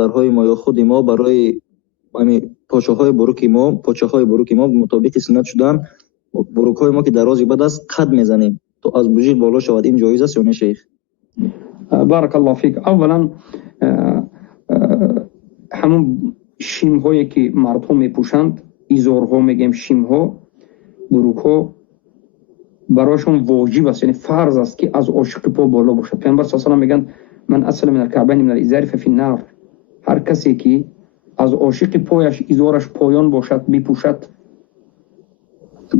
برادرهای ما یا خود ما برای پاچه‌های بروک ما مطابق سنت شدن. بروک‌های ما که دراز بعد است قد میزنیم تو از بوجیر بالا شود. این جایز است یا نه شیخ؟ بارک الله فیک. اولا همون شیم هایی که مردم میپوشند، ایزارها میگیم، شیم ها، بروک ها، برایشون واجب است، یعنی فرض است که از عاشق پا بالا باشد. پیامبر صلی الله علیه و آله میگن من اسلم من الکعبین من الازار ففی النار. هر کسی که از عاشق پایش ایزارش پایان باشد بپوشد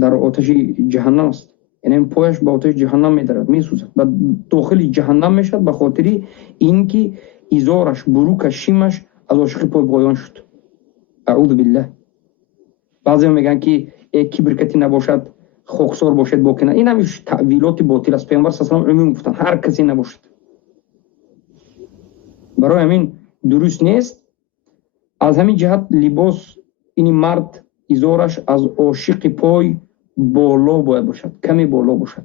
در آتش جهنم است. یعنی پایش به آتش جهنم میدرد، میسوزد و داخل جهنم میشد به خاطر اینکه ایزارش، بروکش، شیمش از عاشق پایان شد. اعوذ بالله. بعضی میگن که کبرکتی نباشد، خاکسار باشد باکنه. این همیش تعویلات باطل است. پیامبر صلی الله علیه و آله گفتن هر کسی نباشد. برای همین درست نیست. از همین جهت لباس این مرد ایزارش از عاشق پای بالا باید باشد، کمی بالا باشد.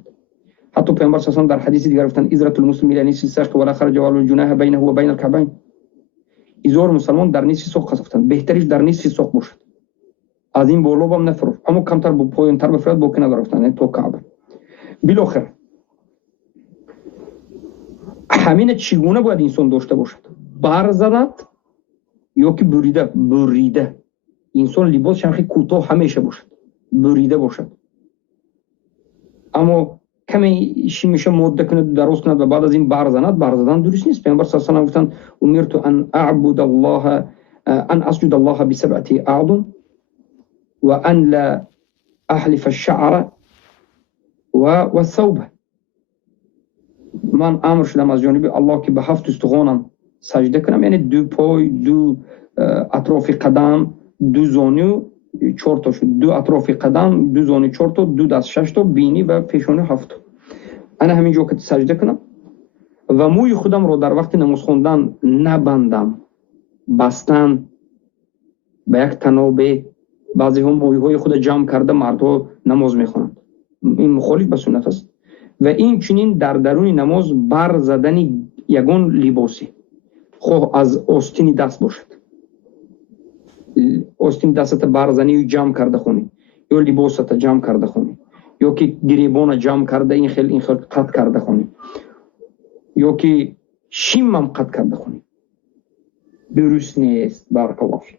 حتی پیامبر صلی الله علیه و آله در حدیث دیگر گفتن ازرة المسلم الى نصف الساق ولا خرج ولا الجناح بینه و بین الكعبین. ایزار مسلمان در نصف ساق گفتن، بهترش در نصف ساق باشد، از این بالا هم نفروش، اما کمتر با پایین تر بفرد با کنه گفتن تو کعبه. بالاخره همین چگونه باید انسان داشته باشد؟ بر زدن یا که بریده. انسان لباس شرخی کوتاه همیشه باشد، بریده باشد، اما کمی میشه ماده کنه درست کنه و بعد از این بر زدن درست نیست. پیامبر صلی الله علیه و آله گفتن امرت ان اعبد الله ان اسجد الله بسبعه اعظم و ان لا احلف الشعر و الثوب. من امر شدم از جانب الله که به 7 استخوانم سجده کنم، یعنی 2 پای، 2 اطراف قدم، 2 زانو 4 تا شد، 2 اطراف قدم، 2 زانو 4 تا، 2 دست 6 تا، بینی و پیشانی 7 تا. انا همینجا که سجده کنم و موی خودم رو در وقت نماز خواندن نبندم. بستن به یک تنابه، بعضی هم موی های خود جمع کرده مردها نماز میخوانند، این مخالف به سنت است. و این چنین در درون نماز بر زدن یگان لباسی، خب از آستین دست باشد، آستین دستت برزنی و جمع کرده خونی، یا لباست جمع کرده خونی، یا که گریبان جمع کرده این خیلی قط کرده خونی، یا که شیمم قط کرده خونی. درست نیست. بارک الله فیک.